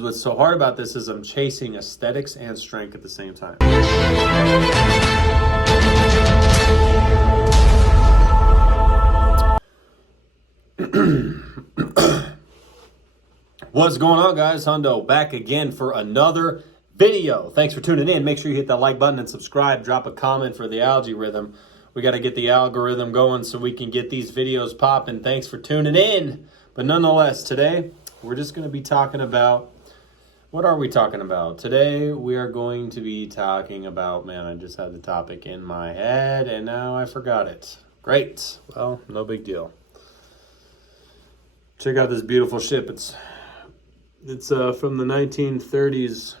What's so hard about this is I'm chasing aesthetics and strength at the same time. What's going on, guys? Hundo back again for another video. Thanks for tuning in. Make sure you hit that like button and subscribe. Drop a comment for the algorithm. We got to get the algorithm going so we can get these videos popping. Thanks for tuning in. But nonetheless, today we're just going to be talking about, what are we talking about? Today we are going to be talking about, man, I just had the topic in my head and now I forgot it. Great. Well, no big deal. Check out this beautiful ship. It's from the 1930s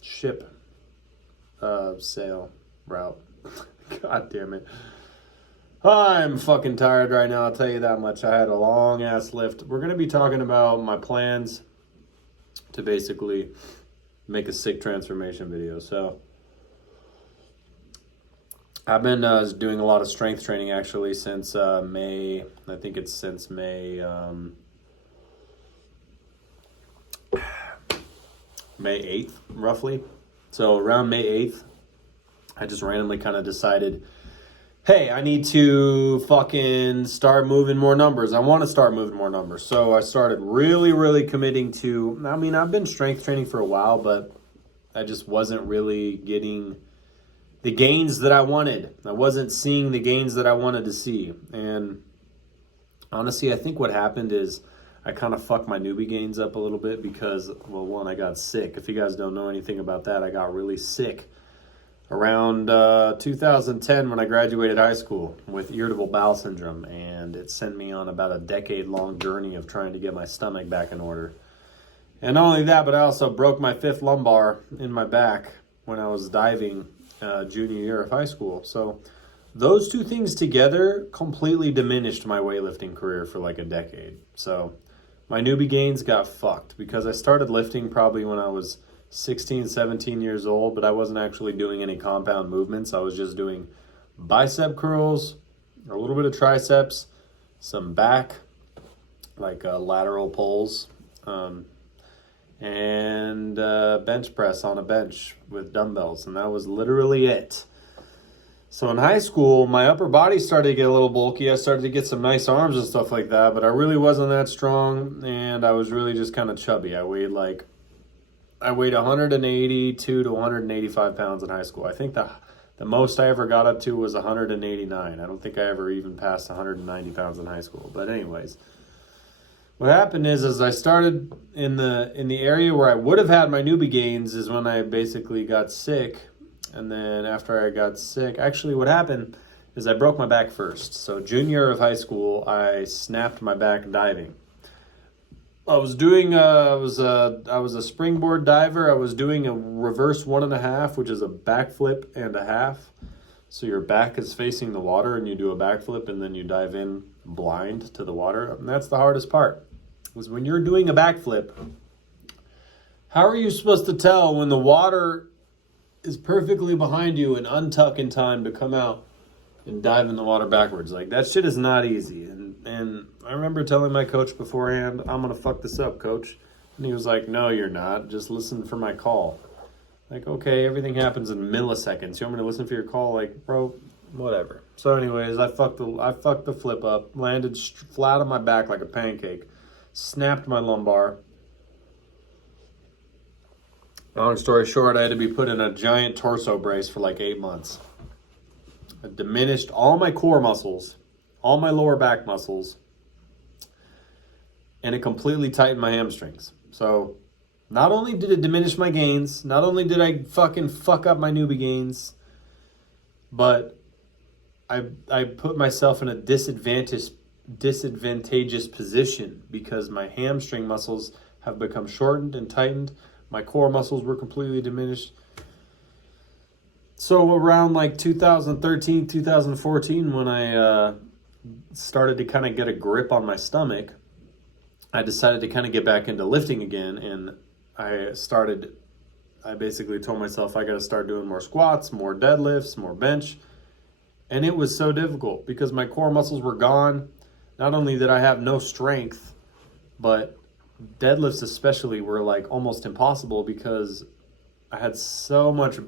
ship sail route. God damn it. I'm fucking tired right now, I'll tell you that much. I had a long ass lift. We're going to be talking about my plans to basically make a sick transformation video. So I've been doing a lot of strength training actually since May. I think it's since May 8th, roughly. So around May 8th, I just randomly kind of decided, hey, I need to fucking start moving more numbers. I want to start moving more numbers. So I started really committing to, I mean, I've been strength training for a while, but I just wasn't really getting the gains that I wanted. I wasn't seeing the gains that I wanted to see. And honestly, I think what happened is I kind of fucked my newbie gains up a little bit because, well, one, I got sick. If you guys don't know anything about that, I got really sick around 2010 when I graduated high school with irritable bowel syndrome, and it sent me on about a decade-long journey of trying to get my stomach back in order. And not only that, but I also broke my 5th lumbar in my back when I was diving junior year of high school. So those two things together completely diminished my weightlifting career for like a decade. So my newbie gains got fucked because I started lifting probably when I was 16, 17 years old, but I wasn't actually doing any compound movements. I was just doing bicep curls, a little bit of triceps, some back, like lateral pulls, and bench press on a bench with dumbbells, and that was literally it. So in high school, my upper body started to get a little bulky. I started to get some nice arms and stuff like that, but I really wasn't that strong, and I was really just kind of chubby. I weighed 182 to 185 pounds in high school. I think the most I ever got up to was 189. I don't think I ever even passed 190 pounds in high school. But anyways, what happened is I started in the area where I would have had my newbie gains is when I basically got sick. And then after I got sick, actually what happened is I broke my back first. So junior year of high school, I snapped my back diving. I was doing, I was a springboard diver. I was doing a reverse 1.5, which is a backflip and a half. So your back is facing the water and you do a backflip and then you dive in blind to the water. And that's the hardest part, was when you're doing a backflip, how are you supposed to tell when the water is perfectly behind you and untuck in time to come out and dive in the water backwards? Like, that shit is not easy. And I remember telling my coach beforehand, I'm going to fuck this up, coach. And he was like, no, you're not. Just listen for my call. Like, okay, everything happens in milliseconds. You want me to listen for your call? Like, bro, whatever. So anyways, I fucked the flip up, landed flat on my back like a pancake, snapped my lumbar. Long story short, I had to be put in a giant torso brace for like 8 months. I diminished all my core muscles, all my lower back muscles, and it completely tightened my hamstrings. So not only did it diminish my gains, not only did I fucking fuck up my newbie gains, but I put myself in a disadvantageous position because my hamstring muscles have become shortened and tightened. My core muscles were completely diminished. So around like 2013, 2014, when I started to kind of get a grip on my stomach, I decided to kind of get back into lifting again. And I basically told myself I got to start doing more squats, more deadlifts, more bench. And it was so difficult because my core muscles were gone. Not only did I have no strength, but deadlifts especially were like almost impossible because I had so much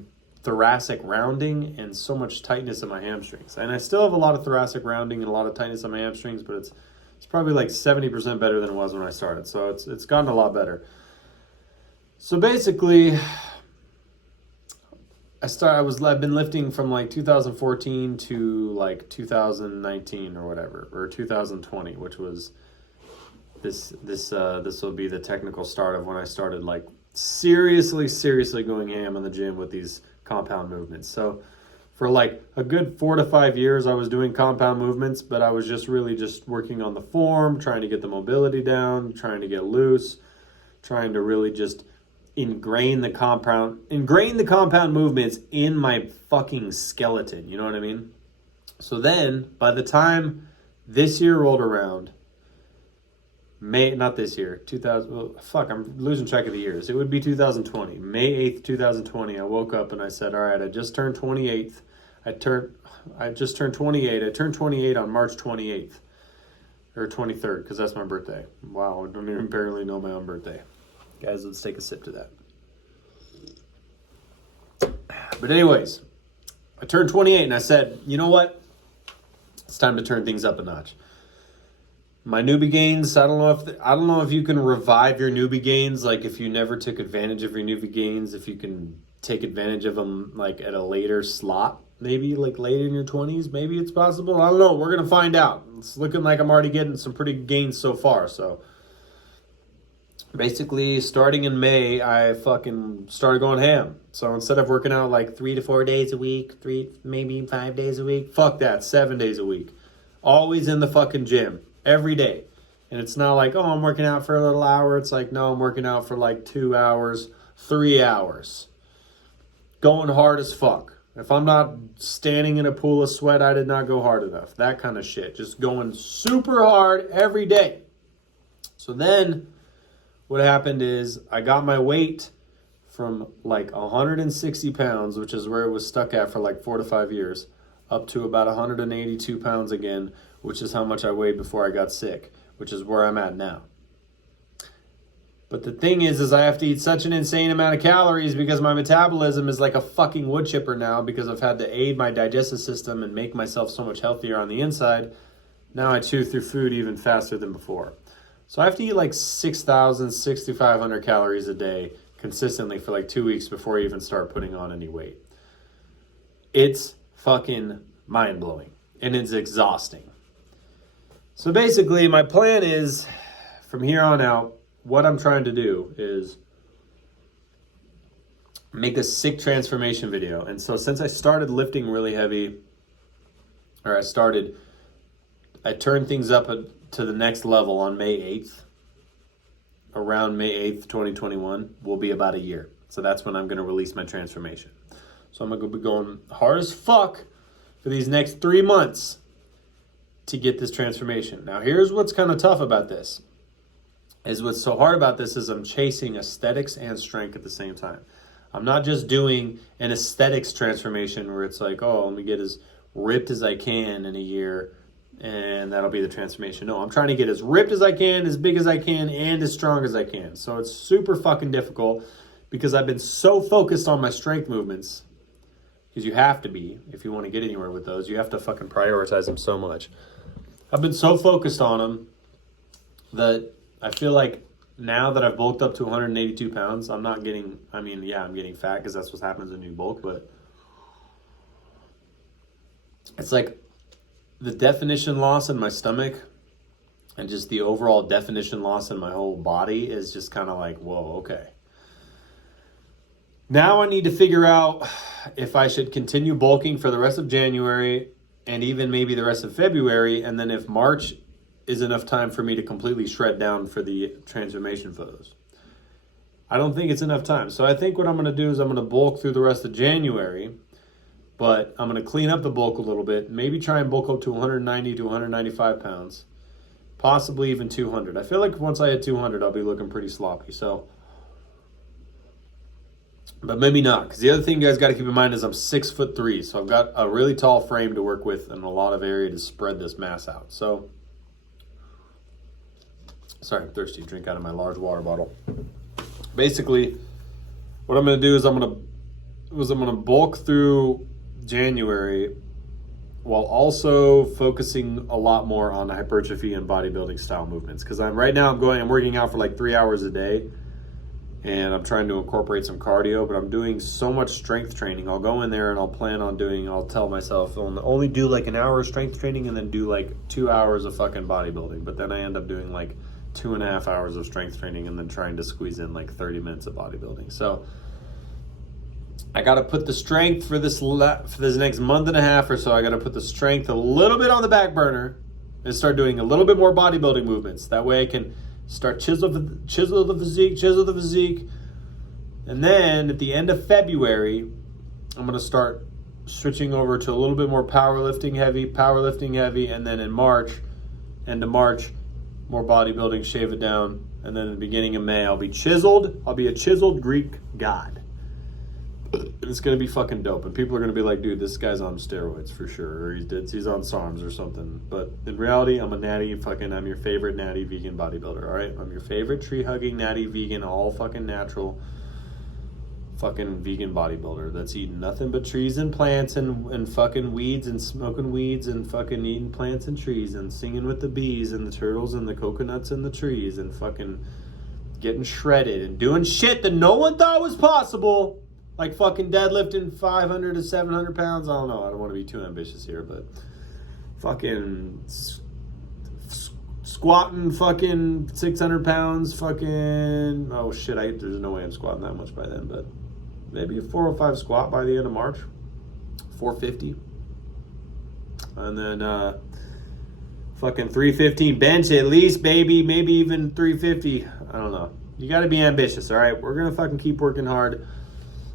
thoracic rounding and so much tightness in my hamstrings. And I still have a lot of thoracic rounding and a lot of tightness in my hamstrings, but it's probably like 70% better than it was when I started. So it's gotten a lot better. So basically, I've been lifting from like 2014 to like 2019 or whatever, or 2020, which was this will be the technical start of when I started like seriously going ham in the gym with these compound movements. So for like a good 4 to 5 years, I was doing compound movements, but I was just really just working on the form, trying to get the mobility down, trying to get loose, trying to really just ingrain the compound movements in my fucking skeleton. You know what I mean? So then by the time this year rolled around, not this year, I'm losing track of the years. It would be 2020, May 8th, 2020. I woke up and I said, all right, I just turned 28. I just turned 28. I turned 28 on March 28th or 23rd because that's my birthday. Wow, I don't even barely know my own birthday. Guys, let's take a sip to that. But anyways, I turned 28 and I said, you know what? It's time to turn things up a notch. My newbie gains, I don't know if you can revive your newbie gains, like if you never took advantage of your newbie gains, if you can take advantage of them like at a later slot, maybe like late in your 20s, maybe it's possible. I don't know. We're going to find out. It's looking like I'm already getting some pretty gains so far. So basically starting in May, I fucking started going ham. So instead of working out like 3 to 4 days a week, maybe 5 days a week, fuck that, 7 days a week. Always in the fucking gym. Every day. And it's not like, oh, I'm working out for a little hour. It's like, no, I'm working out for like 2 hours, 3 hours. Going hard as fuck. If I'm not standing in a pool of sweat, I did not go hard enough. That kind of shit. Just going super hard every day. So then what happened is I got my weight from like 160 pounds, which is where it was stuck at for like 4 to 5 years, up to about 182 pounds again, which is how much I weighed before I got sick, which is where I'm at now. But the thing is I have to eat such an insane amount of calories because my metabolism is like a fucking wood chipper now because I've had to aid my digestive system and make myself so much healthier on the inside. Now I chew through food even faster than before. So I have to eat like 6,000, 6,500 calories a day consistently for like 2 weeks before I even start putting on any weight. It's fucking mind-blowing and it's exhausting. So basically, my plan is, from here on out, what I'm trying to do is make a sick transformation video. And so since I started lifting really heavy, I turned things up to the next level on May 8th. Around May 8th, 2021, will be about a year. So that's when I'm going to release my transformation. So I'm going to be going hard as fuck for these next 3 months to get this transformation. Now, here's what's kind of tough about this. What's so hard about this is I'm chasing aesthetics and strength at the same time. I'm not just doing an aesthetics transformation where it's like, oh, let me get as ripped as I can in a year and that'll be the transformation. No, I'm trying to get as ripped as I can, as big as I can, and as strong as I can. So it's super fucking difficult because I've been so focused on my strength movements, because you have to be, if you want to get anywhere with those, you have to fucking prioritize them so much. I've been so focused on them that I feel like now that I've bulked up to 182 pounds, I'm getting fat because that's what happens when you bulk, but it's like the definition loss in my stomach and just the overall definition loss in my whole body is just kind of like, whoa, okay. Now I need to figure out if I should continue bulking for the rest of January and even maybe the rest of February, and then if March is enough time for me to completely shred down for the transformation photos. I don't think it's enough time. So I think what I'm going to do is I'm going to bulk through the rest of January, but I'm going to clean up the bulk a little bit, maybe try and bulk up to 190 to 195 pounds, possibly even 200. I feel like once I hit 200, I'll be looking pretty sloppy. So, but maybe not, because the other thing you guys got to keep in mind is I'm 6'3", so I've got a really tall frame to work with and a lot of area to spread this mass out. So Sorry, I'm thirsty. Drink out of my large water bottle. Basically, what I'm going to do is I'm going to bulk through January while also focusing a lot more on hypertrophy and bodybuilding style movements. Because I'm working out for like 3 hours a day, and I'm trying to incorporate some cardio, but I'm doing so much strength training. I'll go in there and I'll tell myself I'll only do like an hour of strength training and then do like 2 hours of fucking bodybuilding. But then I end up doing like 2.5 hours of strength training and then trying to squeeze in like 30 minutes of bodybuilding. So I got to put the strength for this next month and a half or so. I got to put the strength a little bit on the back burner and start doing a little bit more bodybuilding movements. That way I can start chisel the physique. And then at the end of February, I'm going to start switching over to a little bit more powerlifting heavy. And then in March, end of March, more bodybuilding, shave it down. And then in the beginning of May, I'll be a chiseled Greek god. It's going to be fucking dope. And people are going to be like, dude, this guy's on steroids for sure. Or he's on SARMs or something. But in reality, I'm your favorite natty vegan bodybuilder, all right? I'm your favorite tree-hugging, natty vegan, all fucking natural fucking vegan bodybuilder that's eating nothing but trees and plants and fucking weeds and smoking weeds and fucking eating plants and trees and singing with the bees and the turtles and the coconuts and the trees and fucking getting shredded and doing shit that no one thought was possible. Like fucking deadlifting 500 to 700 pounds. I don't know. I don't want to be too ambitious here, but fucking squatting fucking 600 pounds. Fucking, oh shit, there's no way I'm squatting that much by then, but maybe a 405 squat by the end of March. 450. And then fucking 315 bench at least, baby. Maybe even 350. I don't know. You got to be ambitious, all right? We're going to fucking keep working hard.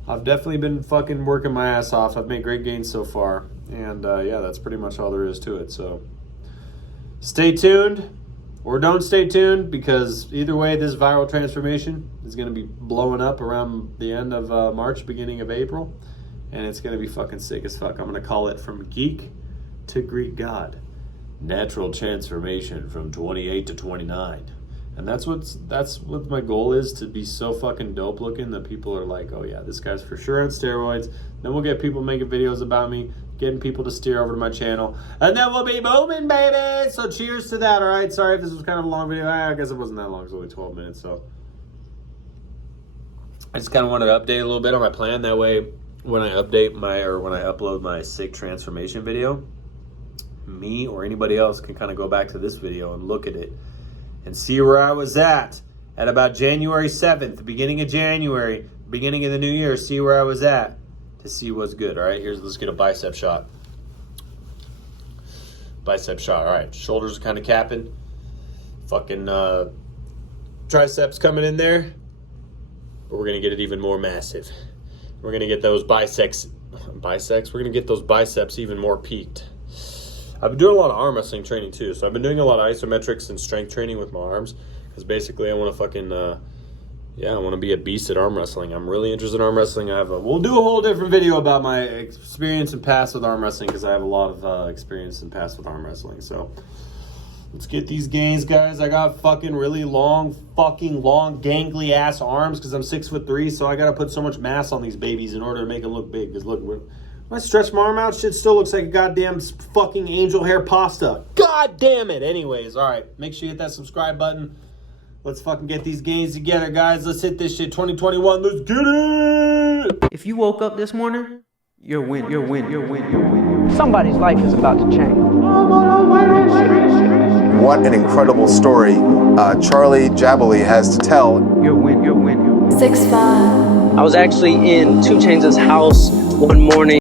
I've definitely been fucking working my ass off. I've made great gains so far. And yeah, that's pretty much all there is to it. So stay tuned or don't stay tuned, because either way, this viral transformation is going to be blowing up around the end of March, beginning of April. And it's going to be fucking sick as fuck. I'm going to call it From Geek to Greek God. Natural transformation from 28 to 29. And that's what my goal is, to be so fucking dope looking that people are like, oh yeah, this guy's for sure on steroids. Then we'll get people making videos about me, getting people to steer over to my channel, and then we'll be booming, baby. So cheers to that, all right? Sorry if this was kind of a long video. I guess it wasn't that long. It was only 12 minutes. So I just kind of wanted to update a little bit on my plan. That way, when I upload my sick transformation video, me or anybody else can kind of go back to this video and look at it and see where I was at about January 7th, beginning of January, beginning of the new year, see where I was at to see what's good. All right, let's get a bicep shot. Bicep shot, all right. Shoulders are kind of capping. Fucking triceps coming in there. But we're going to get it even more massive. We're going to get those biceps. We're going to get those biceps even more peaked. I've been doing a lot of arm wrestling training too. So I've been doing a lot of isometrics and strength training with my arms, because basically I want to fucking, I want to be a beast at arm wrestling. I'm really interested in arm wrestling. We'll do a whole different video about my experience and past with arm wrestling, because I have a lot of experience and past with arm wrestling. So let's get these gains, guys. I got fucking really long, gangly ass arms because I'm 6'3", so I got to put so much mass on these babies in order to make them look big. Because look, when I stretch my arm out, shit still looks like a goddamn fucking angel hair pasta. God damn it. Anyways, all right. Make sure you hit that subscribe button. Let's fucking get these gains together, guys. Let's hit this shit. 2021. Let's get it. If you woke up this morning, you're win. Somebody's life is about to change. What an incredible story Charlie Jabali has to tell. You're win. 6'5". I was actually in 2 Chainz' house one morning.